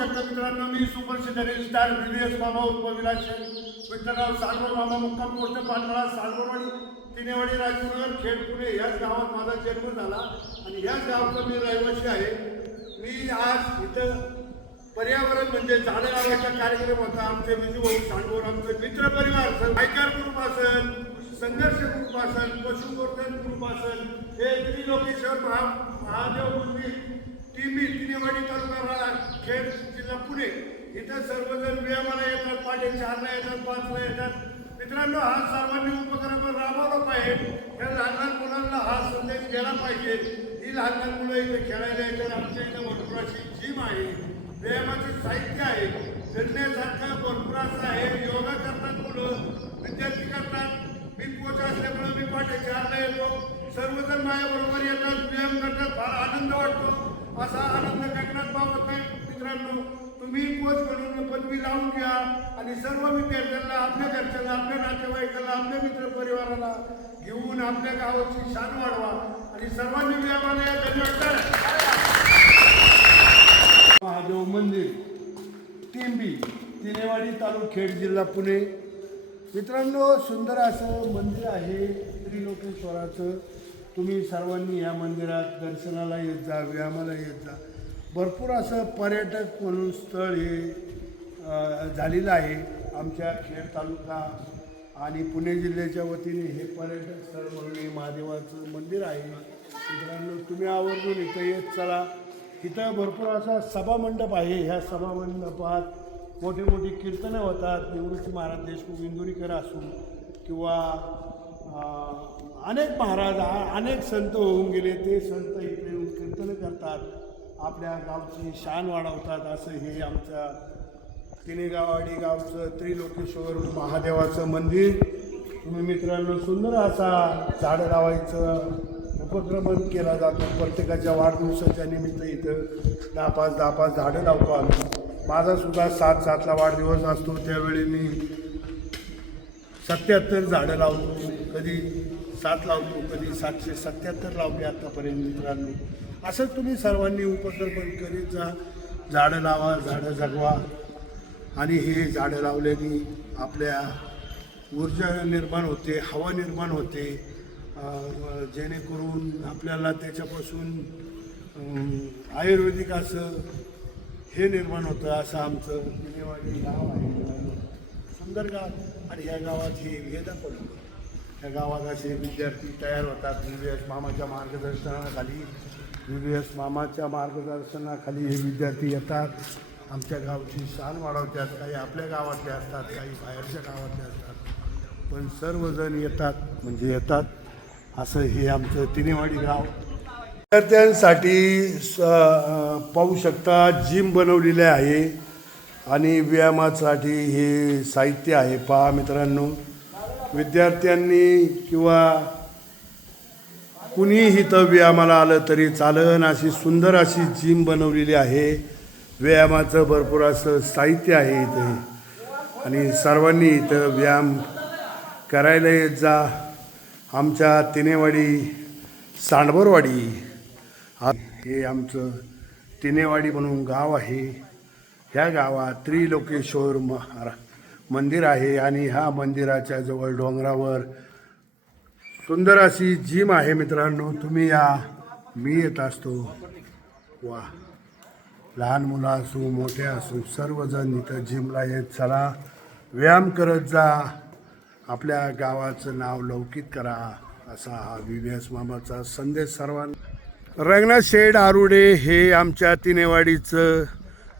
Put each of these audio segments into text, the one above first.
शकता मित्रांनो, मी superstar star VS मामा उर्फ विलास विठ्ठलराव सालवर मामा मुक्काम पोस्ट पानमळा सालवरवाडी तिनेवाडी राजनगर खेड पुणे याच गावात माझा जन्म झाला आणि याच गावचा मी रहिवासी आहे। मी आज इथं पर्यावरण म्हणजे झाडं लावायचा कार्यक्रम होता। आमचे विजू सांडवर आमचे मित्र परिवार बायकर ग्रुप असेल, संघर्ष ग्रुप असेल, पशुवर्धन ग्रुप असेल, हे त्रिलोकेश्वर महादेव मंदिर टीमी तिनेवाडी तालुका खेड जिल्हा पुणे इथं सर्वजण व्यायामाला येतात, पाठी 4ला येतात, 5ला येतात। मित्रांनो, हा सर्वांनी उपक्रम राबवला पाहिजे। या लहान मुलांना हा संदेश गेला पाहिजे। ही लहान मुलं इथे खेळायला येतात। आमच्या इथं भरपूर अशी जिम आहे, व्यायामाचे साहित्य आहे, फिरण्यासारखं भरपूर असं आहे। योगा करतात मुलं, विद्यार्थी करतात। मी कोच असल्यामुळे मी पाठी 4ला येतो, सर्वजण माझ्याबरोबर येतात, व्यायाम करतात, फार आनंद वाटतो। असा आनंद गगनात पावत नाही। मित्रांनो, तुम्ही कोच म्हणून पदवी लावून घ्या आणि सर्व विद्यार्थ्यांना, आपल्या घरच्यांना, आपल्या नातेवाईकांना, आपल्या मित्र परिवाराला घेऊन आपल्या गावाची शान वाढवा आणि सर्वांनी व्यायामाला या। धन्यवाद। महादेव मंदिर टिंबी तिनेवाडी तालुका खेड जिल्हा पुणे। मित्रांनो, सुंदर असं मंदिर आहे त्रिलोकेश्वराचं। तुम्ही सर्वांनी या मंदिरात दर्शनाला येत जा, व्यायामाला येत जा। भरपूर असं पर्यटक म्हणून स्थळ हे झालेलं आहे आमच्या खेड तालुका आणि पुणे जिल्ह्याच्या वतीने। हे पर्यटक स्थळ म्हणून हे महादेवाचं मंदिर आहे। मित्रांनो, तुम्ही आवर्जून इथं येत चला। इथं भरपूर असा सभामंडप आहे। ह्या सभामंडपात मोठी मोठी कीर्तनं होतात। निवृत्ती महाराज देशमुख इंदुरीकर असू किंवा अनेक महाराज, अनेक संत होऊन गेले, ते संत इथे येऊन कीर्तन करतात, आपल्या गावची शान वाढवतात। असं हे आमच्या तिनेगावाडी गावचं त्रिलोकेश्वर महादेवाचं मंदिर। तुम्ही मित्रांनो, सुंदर असा झाडं लावायचं उपक्रम केला जातो। प्रत्येकाच्या वाढदिवसाच्या निमित्त इथं 10-5 झाडं लावतो आम्ही। माझा सुद्धा 7-7ला वाढदिवस असतो, त्यावेळी मी 77 झाडं लावतो, कधी 7 लावतो, कधी 777 लावले आतापर्यंत। मित्रांनो, असं तुम्ही सर्वांनी उपक्रम करीत जा, झाडं लावा, झाडं जगवा आणि हे झाडं लावल्याने आपल्या ऊर्जा निर्माण होते, हवा निर्माण होते, जेणेकरून आपल्याला त्याच्यापासून आयुर्वेदिक असं हे निर्माण होतं। असं आमचं तिनेवाडी गाव आहे, सुंदर गाव। आणि ह्या गावात हे दाखवलं, ह्या गावात असे विद्यार्थी तयार होतात व्हीएस मामाच्या मार्गदर्शनाखाली। व्हीएस मामाच्या मार्गदर्शनाखाली हे विद्यार्थी येतात, आमच्या गावची शान वाढवतात। काही आपल्या गावातले असतात, काही बाहेरच्या गावातले असतात, पण सर्वजण येतात म्हणजे येतात। असं हे आमचं तिनेवाडी गाव। विद्यार्थ्यांसाठी पाहू शकता जिम बनवलेले आहे आणि व्यायामासाठी हे साहित्य आहे। पहा मित्रांनो, विद्यार्थ्यांनी किंवा कुणीही इथं व्यायामाला आलं तरी चालन अशी सुंदर अशी जिम बनवलेली आहे। व्यायामाचं भरपूर असं साहित्य आहे इथे आणि सर्वांनी इथं व्यायाम करायला येत जा। आमच्या तिनेवाडी सांडवरवाडी हे आमचं तिनेवाडी म्हणून गाव आहे। ह्या गावात त्रिलोकेश्वर मंदिर आहे आणि ह्या मंदिराच्या जवळ डोंगरावर सुंदर अशी जिम आहे। मित्रांनो, तुम्ही या, मी येत असतो। वा, लहान मुलं असू मोठे असू सर्वजण इथं जिमला येत चला, व्यायाम करत जा, आपल्या गावाचं नाव लौकिक करा, असा हा व्हीएस मामाचा संदेश सर्वांना। रंगनाथ शेठ आरुडे हे आमच्या तिनेवाडीचं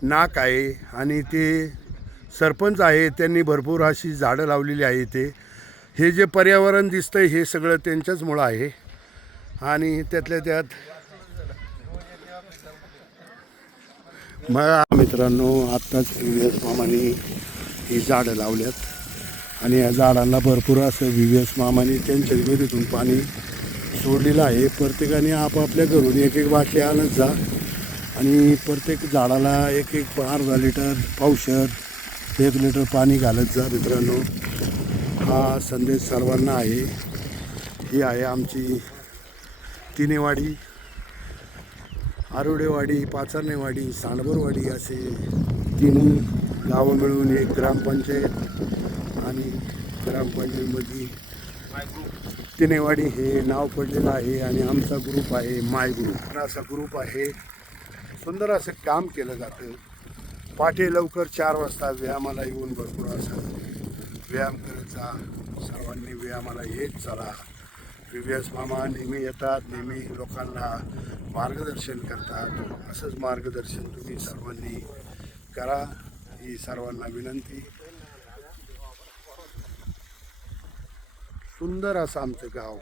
नाक आहे आणि ते सरपंच आहे। त्यांनी भरपूर अशी झाडं लावलेली आहे। हे जे पर्यावरण दिसतंय हे सगळं त्यांच्याचमुळं आहे आणि त्यातल्या त्यात मग मित्रांनो, आत्ताच व्हीएस मामाने ही झाडं लावल्यात आणि या झाडांना भरपूर असं व्हीएस मामाने त्यांच्या विहिरीतून पाणी सोडलेलं आहे। प्रत्येकाने आपापल्या घरून 1-1 बाटली आणत जा आणि प्रत्येक झाडाला 1-1 अर्धा लिटर पावशर 1 लिटर पाणी घालत जा। मित्रांनो, हा संदेश सर्वांना आहे। ही आहे आमची तिनेवाडी आरोडेवाडी, पाचरणेवाडी, सांडबोरवाडी असे तिन्ही गावं मिळून एक ग्रामपंचायत आणि ग्रामपंचायतीमध्ये तिनेवाडी हे नाव पडलेलं आहे आणि आमचा ग्रुप आहे माय ग्रुप असा ग्रुप आहे. सुंदर असं काम केलं जातं. पहाटे लवकर 4 वाजता व्यायामाला येऊन भरपूर असा व्यायाम करायचा. सर्वांनी व्यायामाला येत चला. व्हीव्हीएस मामा नेहमी येतात, नेहमी लोकांना मार्गदर्शन करतात. असंच मार्गदर्शन तुम्ही सर्वांनी करा ही सर्वांना विनंती. सुंदर असं आमचं गाव.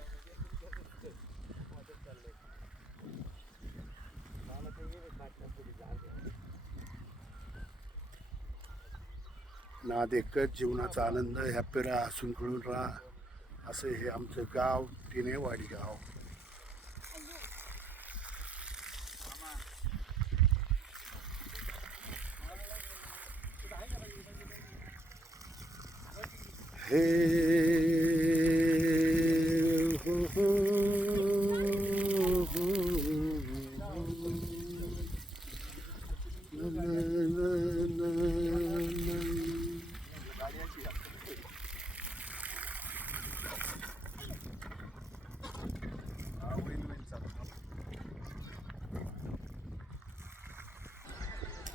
नाद एकच, जीवनाचा आनंद, हॅपी राहा, हसून खेळून राहा, असं हे आमचं गाव तिनेवाडी गाव. हे हो हो हो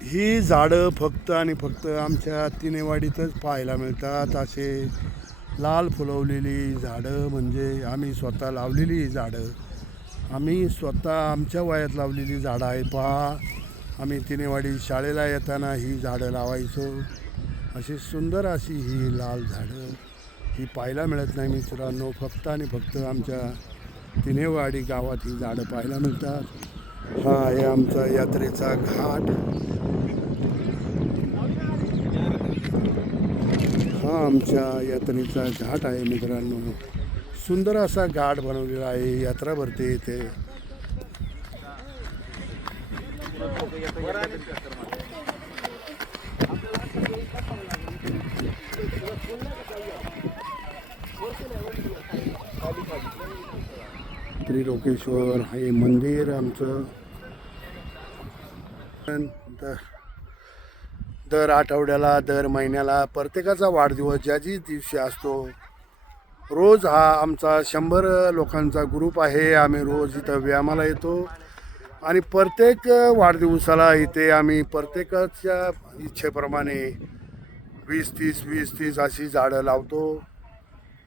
ही झाडं फक्त आणि फक्त आमच्या तिनेवाडीतच पाहायला मिळतात. असे लाल फुलवलेली झाडं म्हणजे आम्ही स्वतः लावलेली झाडं. आम्ही स्वतः आमच्या वयात लावलेली झाडं आहे. पहा, आम्ही तिनेवाडी शाळेला येताना ही झाडं लावायचो. अशी सुंदर अशी ही लाल झाडं ही पाहायला मिळत नाही मित्रांनो. फक्त आणि फक्त आमच्या तिनेवाडी गावात ही झाडं पाहायला मिळतात. हा आहे आमचा यात्रेचा घाट. हा आमच्या यात्रेचा घाट आहे मित्रांनो. सुंदर असा घाट बनवलेला आहे. यात्रा भरते इथे. त्रिलोकेश्वर हे मंदिर आमचं. दर आठवड्याला, दर महिन्याला प्रत्येकाचा वाढदिवस ज्याची दिवशी असतो. रोज हा आमचा 100 लोकांचा ग्रुप आहे. आम्ही रोज इथं व्यायामाला येतो आणि प्रत्येक वाढदिवसाला इथे आम्ही प्रत्येकाच्या इच्छेप्रमाणे 20-30 अशी झाडं लावतो.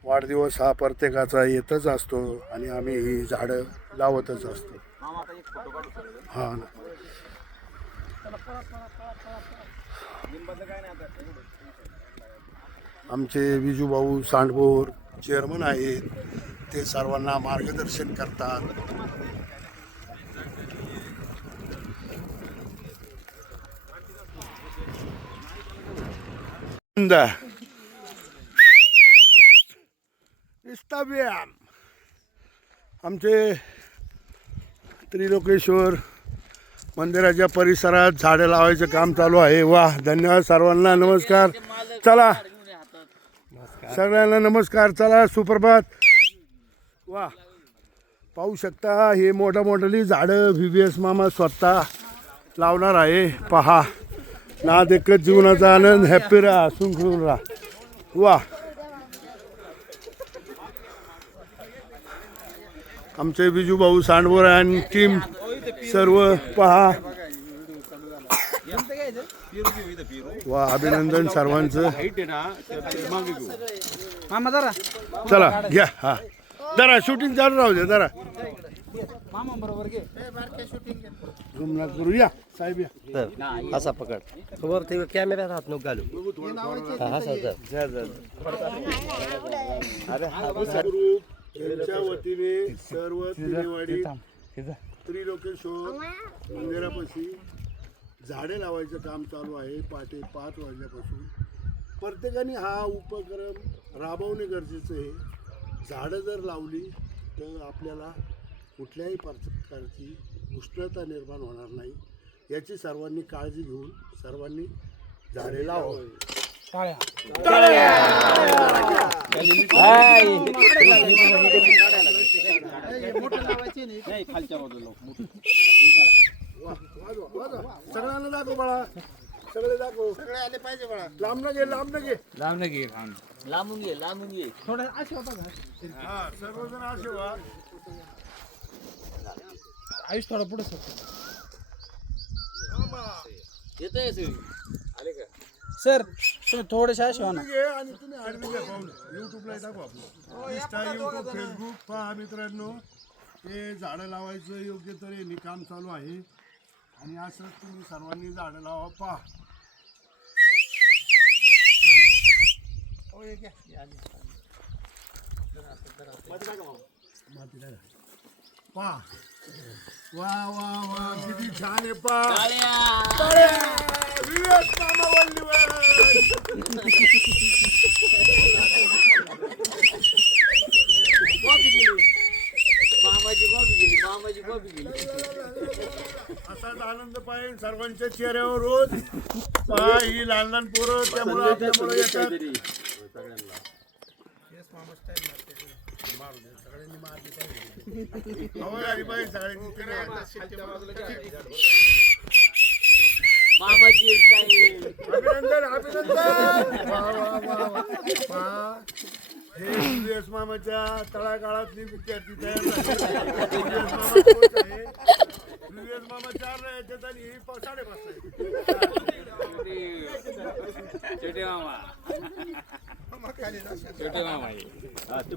वाढदिवस हा प्रत्येकाचा येतच असतो आणि आम्ही ही झाडं लावतच असतो. हा ना. आमचे विजूभाऊ सांडबोर चेअरमन आहेत. ते सर्वांना मार्गदर्शन करतात. व्यायाम आमचे त्रिलोकेश्वर मंदिराच्या परिसरात झाडं लावायचं काम चालू आहे. वाह, धन्यवाद सर्वांना. नमस्कार. चला सगळ्यांना नमस्कार. चला सुप्रभात. वा, पाहू शकता हे मोठी झाडं व्हीव्हीएस मामा स्वतः लावणार आहे. पहा, नाद एकच, जीवनाचा आनंद, हॅपी राहा, हसून खेळून राहा. वा, आमचे विजूभाऊ सांडबोर आणि टीम सर्व पहा. वा, अभिनंदन सर्वांचं. चला घ्या. हा जरा शूटिंग चालू राहू दे जरा. झूम ना करू. या साहेब या. असा पकड खबर ते कॅमेऱ्यात हात नको घालू. यांच्या वतीने सर्व तिनेवाडी त्रिलोकेश्वर मंदिरापाशी झाडे लावायचं काम चालू आहे. पहाटे 5 वाजल्यापासून प्रत्येकाने हा उपक्रम राबवणे गरजेचं आहे. झाडं जर लावली तर आपल्याला कुठल्याही प्रकारची उष्णता निर्माण होणार नाही. याची सर्वांनी काळजी घेऊन सर्वांनी झाडे लावावी. सगळ्यांना दाखव बाळा, सगळे दाखव. सगळे आले पाहिजे बाळा. लांब न घे, लांब न घे. लांबून घे थोडं अशी होता का हा सर्वजण असे व्हा. आयुष थोडा पुढे येतोय आले का सर तुम्ही थोडेसे असे हो ना. घे आणि तुम्ही आडवी घ्या पाहून युट्यूबला टाकू आपण. इंस्टा, युट्यूब, फेसबुक पहा मित्रांनो. ते झाडं लावायचं योग्य तऱ्हेने काम चालू आहे आणि असंच तुम्ही सर्वांनी झाडं लावा. पहा पहा, वा वा वा किती छान आहे. पहा विवेक मामा वल्लीवर. मामाची कॉपी गेली असाच आनंद पाहिजे सर्वांच्या चेहऱ्यावर रोज. पहा ही लहान लहान पोरं त्यामुळे आपल्यामुळे येतात. हवं आली पाहिजे सगळ्यांनी. मामाची अभिनंदन अभिनंदन. वा वा वा वा. पहा हे UVS मामाच्या तळागाळातली विद्यार्थी तयार झाले. UVS मामा कोच आहे. UVS मामा 4 ला येतात आणि ही 5:30 ला येते. छोटे मामा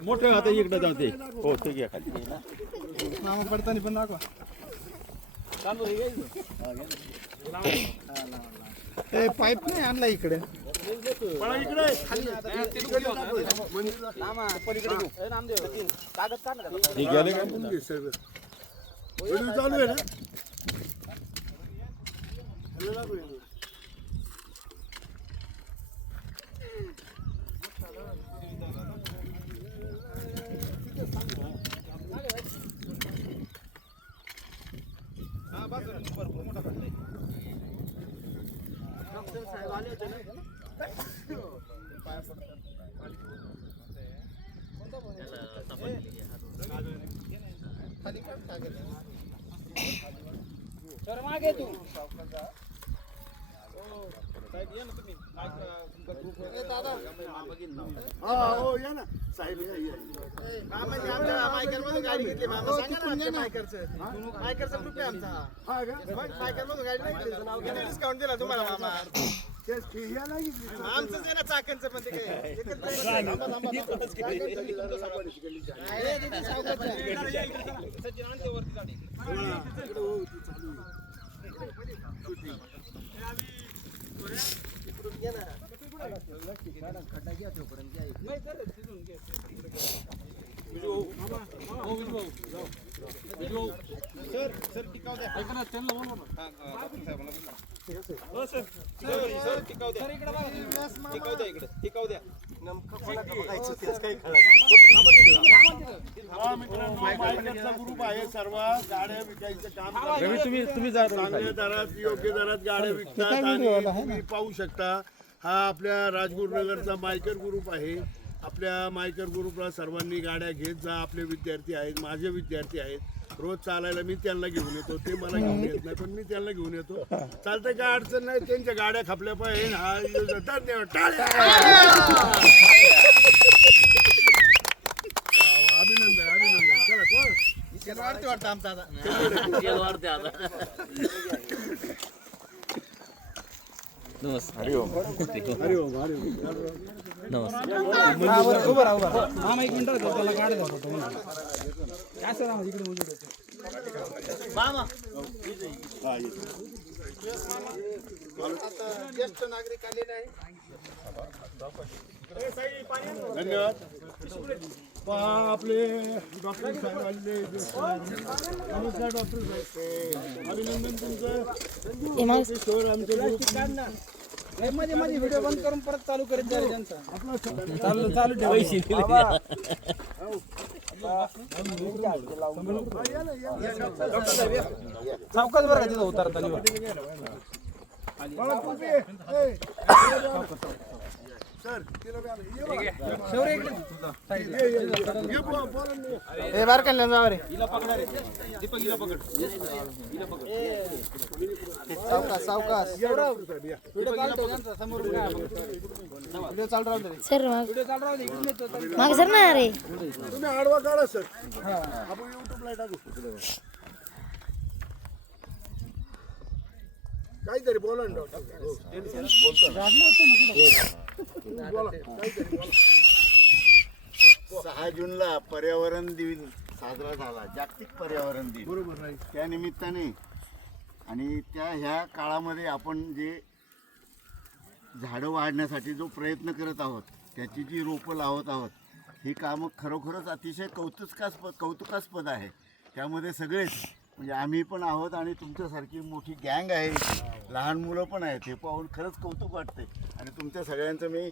मोठे आता इकडे जाते. हो ते घ्या खाली. मामा पडताना पण दाखवा. ते पाईप नाही आणला इकडे. पळा इकडे खाली. गेले का घे सगळं. व्हिडिओ चालू आहे ना. ह्याला दाखवूया ना. मागे तू हा हो या ना साहेब या या. गाडी घेतली मामा सांगा ना मायकरचं ग्रुप आहे आमचा. हा का मायकर मधून गाडी नाही घेतली. किती डिस्काउंट दिला तुम्हाला मामा. तेच की या नाही घेतली. आमचंच आहे ना चाकणचं पण ते काय सचिन आणते वरती गाडी. सर टिकाव द्या. सर टिकाव द्या. टिकाव द्या इकडे. टिकाव द्या. हा मित्रांनो मायकरचा ग्रुप आहे. सर्व गाड्या विकायचं काम करतात. तुम्ही चांगल्या दरात योग्य दरात गाड्या विकतात आणि तुम्ही पाहू शकता. हा आपल्या राजगुरुनगरचा मायकर ग्रुप आहे. आपल्या मायकर ग्रुपला सर्वांनी गाड्या घेत जा. आपले विद्यार्थी आहेत, माझे विद्यार्थी आहेत. रोज चालायला मी त्यांना घेऊन येतो. ते मला घेऊन येत नाही पण मी त्यांना घेऊन येतो. चालतं काय अडचण नाही. त्यांच्या गाड्या खपल्या पाहिजे. हा धन्यवाद. टाळ्या. अभिनंदन अभिनंदन. चला कोण वाढते वाटतं आमचा आता. वाढते आता नमस्कार. हरिओम हरिओम. उभा राहा. मामा एक मिनिट त्याला गाडी दाखवतो. काय सर इकडे उजवतो. मामा ज्येष्ठ नागरिक आलेले आहे. धन्यवाद. पहा आपले डॉक्टर साहेब आलेले. नमस्कार डॉक्टर साहेब. अभिनंदन तुमचं. शहर आमचे मध्ये मध्ये व्हिडिओ बंद करून परत चालू करीत जा त्यांचा. आपला चालू ठेवा. चौकात बरं का तिथं उतरताना. सर तिला बी आलं. ये बा. शेवरे इकडे. ये बा, पोरांनो. ए बार का जावा रे सावकाश सावकाश व्हिडिओ चालतो त्यांचा समोर व्हिडिओ चालू राहू दे सर व्हिडिओ चालू राहू दे इकडे मागे सर ना रे तुम्ही आडवा काढा सर. आपण युट्यूबला टाकू. काहीतरी बोला ना डॉक्टर. हो. बोला काहीतरी बोला. 6 जूनला पर्यावरण दिन साजरा झाला, जागतिक पर्यावरण दिन. बरोबर नाही. त्या निमित्ताने आणि ह्या काळामध्ये आपण जे झाडं वाढण्यासाठी जो प्रयत्न करत आहोत, त्याची जी रोपं लावत आहोत, ही कामं खरोखरच अतिशय कौतुकास्पद आहे. त्यामध्ये सगळेच म्हणजे आम्ही पण आहोत आणि तुमच्यासारखी मोठी गँग आहे, लहान मुलं पण आहेत. हे पाहून खरंच कौतुक वाटते आणि तुमच्या सगळ्यांचं मी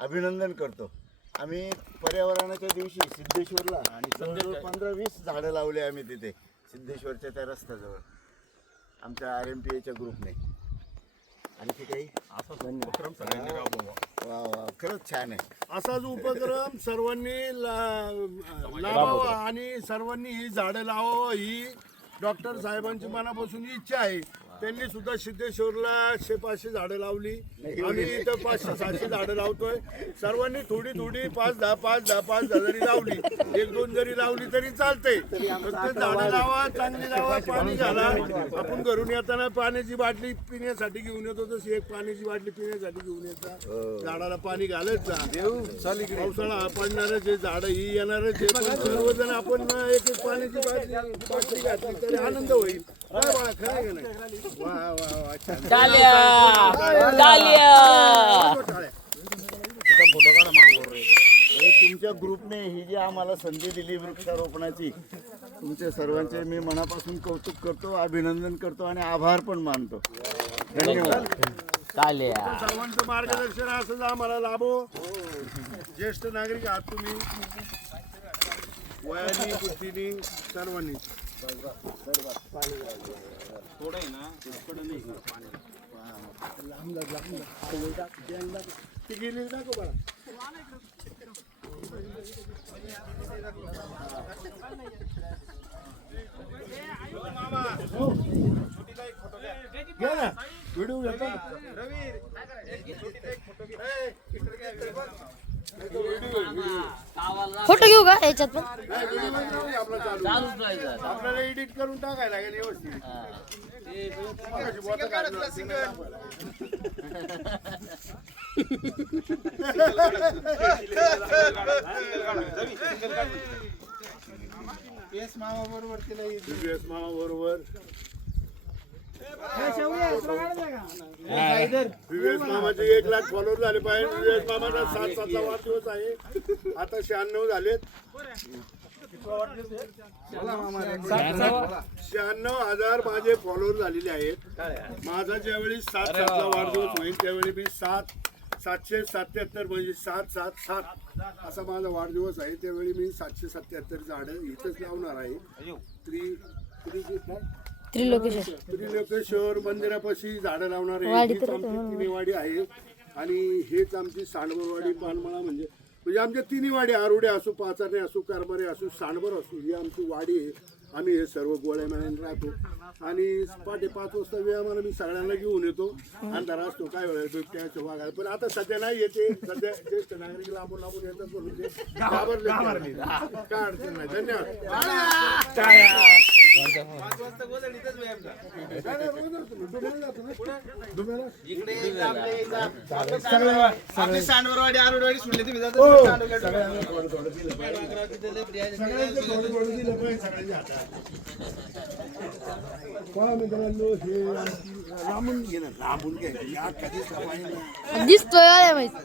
अभिनंदन करतो. आम्ही पर्यावरणाच्या दिवशी सिद्धेश्वरला आणि जवळजवळ 15-20 झाडं लावले आम्ही तिथे सिद्धेश्वरच्या त्या रस्त्याजवळ आमच्या RMPAच्या ग्रुपने. आणखी काही वा वा खरंच छान आहे. असाच उपक्रम सर्वांनी लावावा आणि सर्वांनी ही झाडं लावावं ही डॉक्टर साहेबांची मनापासून इच्छा आहे. त्यांनी सुद्धा सिद्धेश्वरला 100-500 झाडं लावली. आम्ही इथं 500-700 झाडं लावतोय. सर्वांनी थोडी 5-10 जरी लावली, 1-2 जरी लावली तरी चालते. फक्त झाडं लावा, चांगली लावा, पाणी घाला. आपण घरून येताना पाण्याची बाटली पिण्यासाठी घेऊन येतो, तशी एक पाण्याची बाटली पिण्यासाठी घेऊन येता. झाडाला पाणी घालत जा. पावसाळा पडणारच आहे, झाडं ही येणारच आहे. पण सर्वजण आपण एक पाण्याची बाटली घातली तरी आनंद होईल. काय बाळा, खरं आहे का नाही? वा वा वा छान. तुमच्या ग्रुपने ही जी आम्हाला संधी दिली वृक्षारोपणाची, तुमच्या सर्वांचे मी मनापासून कौतुक करतो, अभिनंदन करतो आणि आभार पण मानतो. धन्यवाद. सर्वांचं मार्गदर्शन असंच आम्हाला लाभो. ज्येष्ठ नागरिक आहात तुम्ही, वयाने बुद्धीने सर्वांनी. ती गेली दाखव बाळा. घ्या ना व्हिडिओ घेता. फोटो घेऊ का याच्यात पण आपल्याला एडिट करून टाकायला लागेल व्यवस्थित. मामा बरोबर तिला दिव्यस मामा बरोबर दिव्यस मामाचे 1 लाख फॉलोअर झाले पाहिजे. दिव्यस मामाचा 7-7वा वाढदिवस आहे. आता 96 झालेत. 96,000 माझे फॉलोअर झालेले आहेत. माझा ज्यावेळी 7-7ला वाढदिवस होईल त्यावेळी मी 777 म्हणजे 777 असा माझा वाढदिवस आहे. त्यावेळी मी 777 झाडं इथंच लावणार आहे. त्रिलोकेश्वर मंदिरापाशी झाडं लावणार आहे. हीच आमची तिन्हीवाडी आहे आणि हेच आमची सांडवरवाडी पानमळा म्हणजे आमच्या तिन्हीवाडी, आरोडे असो, पाचारणे असो, कारभारे असो, सांडवर असो, ही आमची वाडी आहे. आम्ही हे सर्व गोळ्या मिळून राहतो आणि पहाटे 5 वाजता वेळामध्ये मी सगळ्यांना घेऊन येतो. अंधारा असतो काय वेळा बिबट्याचं वाघायला, पण आता सध्या नाही येते. सध्या ज्येष्ठ नागरिक लांबून येतात म्हणून ते घाबरले. काय अडचण नाही. धन्यवाद. आपली सांडवरवाडी आरोडवाडी सोडली तुम्ही जाता लांबून घे ना, लांबून घे. कधीच दिसतोय माहिती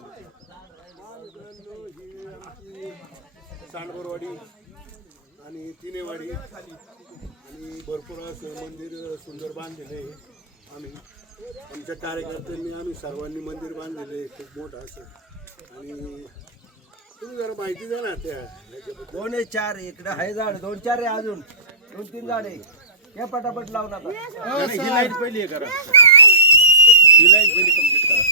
सांडवरवाडी आणि तिनेवाडी आणि भरपूर असं मंदिर सुंदर बांधलेलं आहे. आम्ही आमच्या कार्यकर्त्यांनी आम्ही सर्वांनी मंदिर बांधलेलं आहे खूप मोठं असं. आणि तुम्ही जरा माहिती द्या ना त्या 2-4 इकडे आहे झाड 2-4 आहे, अजून 2-3 झाड आहे. या पटापट लावून आता ही लाईन पहिली हे करा. ही लाईन पहिली कंप्लीट करा.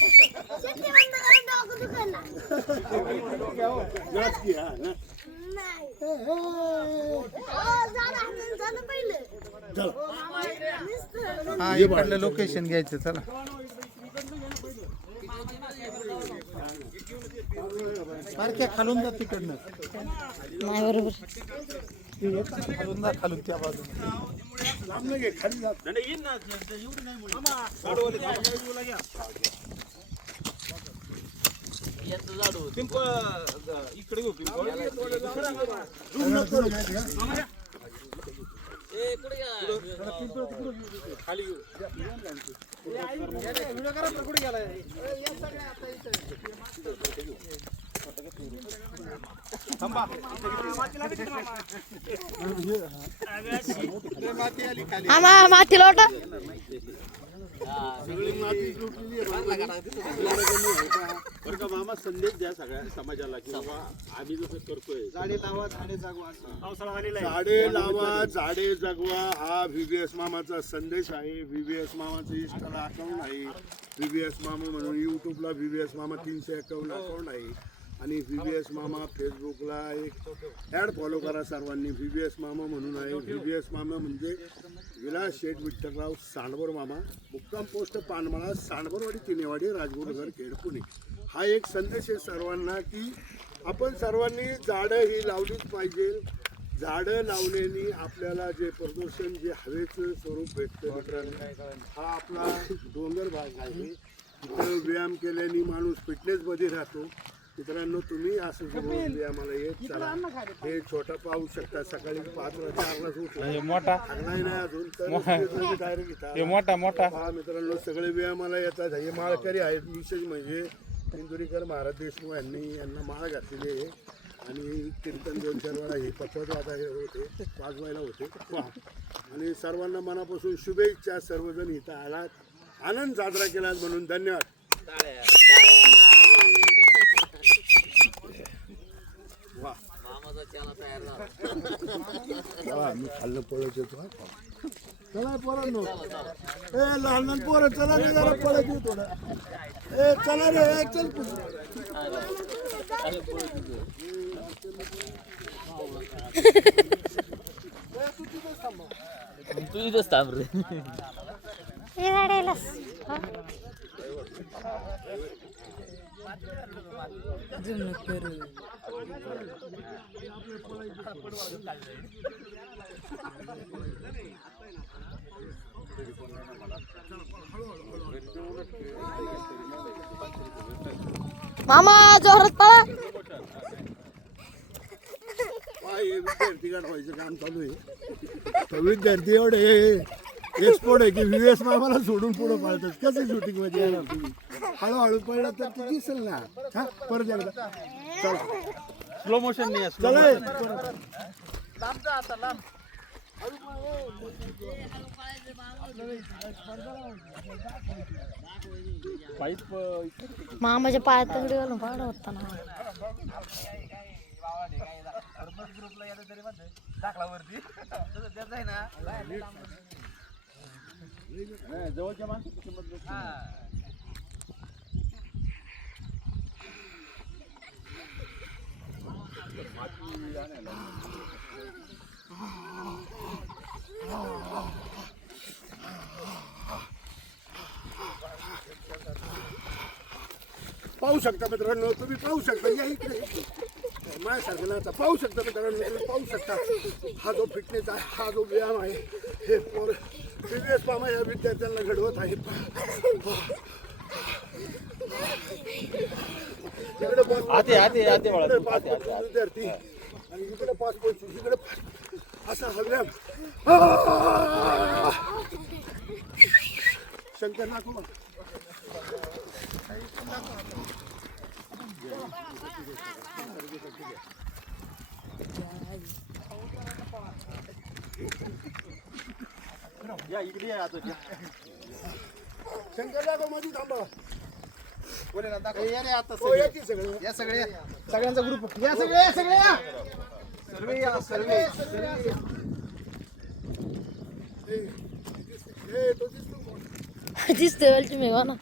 नाच की हा नाच. हा इकडलं लोकेशन घ्यायचं चला. सारख्या खालून जा तिकडनं. नाही बरोबर. खालून जा खालून त्या बाजूला. लांब घे खाली जा. इकडे घेऊ पिंपळ. खाली घेऊ. आम्हा माती लोट. बरं का मामा, संदेश द्या सगळ्या समाजाला की बाबा आम्ही जसं करतोय झाडे लावा झाडे जगवा हा VVS मामाचा संदेश आहे. VVS मामाचं इंस्टाला अकाउंट आहे. VVS मामा म्हणून यूट्यूबला VVS मामा 351 अकाउंट आहे. आणि VVS मामा फेसबुकला एक ॲड फॉलो करा सर्वांनी. VVS मामा म्हणून आहे. VVS मामा म्हणजे विलास शेठ विठ्ठलराव सांडवर मामा, मुक्काम पोस्ट पानमळा, सांडवरवाडी, तिनेवाडी, राजगुरुनगर, खेड, पुणे. हा एक संदेश आहे सर्वांना की आपण सर्वांनी झाडं ही लावलीच पाहिजे. झाडं लावल्याने आपल्याला जे प्रदूषण, जे हवेचं स्वरूप भेटतं मित्रांनो, हा आपला डोंगर भाग आहे. इथं व्यायाम केल्याने माणूस फिटनेसमध्ये राहतो. मित्रांनो, तुम्ही असं रोज व्यायामाला येत चला. हे छोटा पाहू शकता, सकाळी 5-4लाच उठला, मोठा नाही अजून तर डायरेक्ट मोठा मोठा. हा मित्रांनो, सगळे व्यायामाला येतात. हे माळकरी आहेत. विशेष म्हणजे इंदुरीकर महाराज देशमुख यांना माळ घातलेली आहे. आणि कीर्तन 2-4 वेळा हे 5व्या वाटा हे होते, 5 वेळेला होते. आणि सर्वांना मनापासून शुभेच्छा. सर्वजण इथं आलात, आनंद साजरा केलात म्हणून धन्यवाद. मामाचा चला तयार झाला. मी खाल्लं पळत येतो. चला पोरांनो, ए लहान पोरं चला रे, जरा पळत येऊ थोडं. ए चला रे, चल तू इथंच थांब रे. मामा जोरात पळा. हे विद्यार्थी व्हायचं काम चालू आहे. तर विद्यार्थी एवढे एक्सपोर्ट आहे की VVS मामाला सोडून पुढे पळतात. कसं शूटिंग मध्ये येणार तुम्ही? हळूहळू पळला तर ती दिसेल ना. हा परत एकदा चला, स्लो मोशन नाही चला. मामाच्या पायात तंगडी घालून पाडा होता ना. जवळच्या माणसाची किंमत नसते. पाहू शकता मित्रांनो, तुम्ही पाहू शकता. या इकडे माझ्यासारखं ना पाहू शकता मित्रांनो, तुम्ही पाहू शकता. हा जो फिटनेस आहे, हा जो व्यायाम आहे, हे पोर VVS मामा या विद्यार्थ्यांना घडवत आहे. तिकडे 5 विद्यार्थी आणि इकडे 5-25, इकडे 5. असा हा व्यायाम. शंकर नाको मग. या इकडे या आता. शंकर नाको मध्ये थांबा. आता हो, याची सगळे या सगळे सगळ्यांचा ग्रुप या सगळे सगळे या सर्वे या सर्वे. तो दिसतो कोण? दिसतोय तुम्ही हो ना.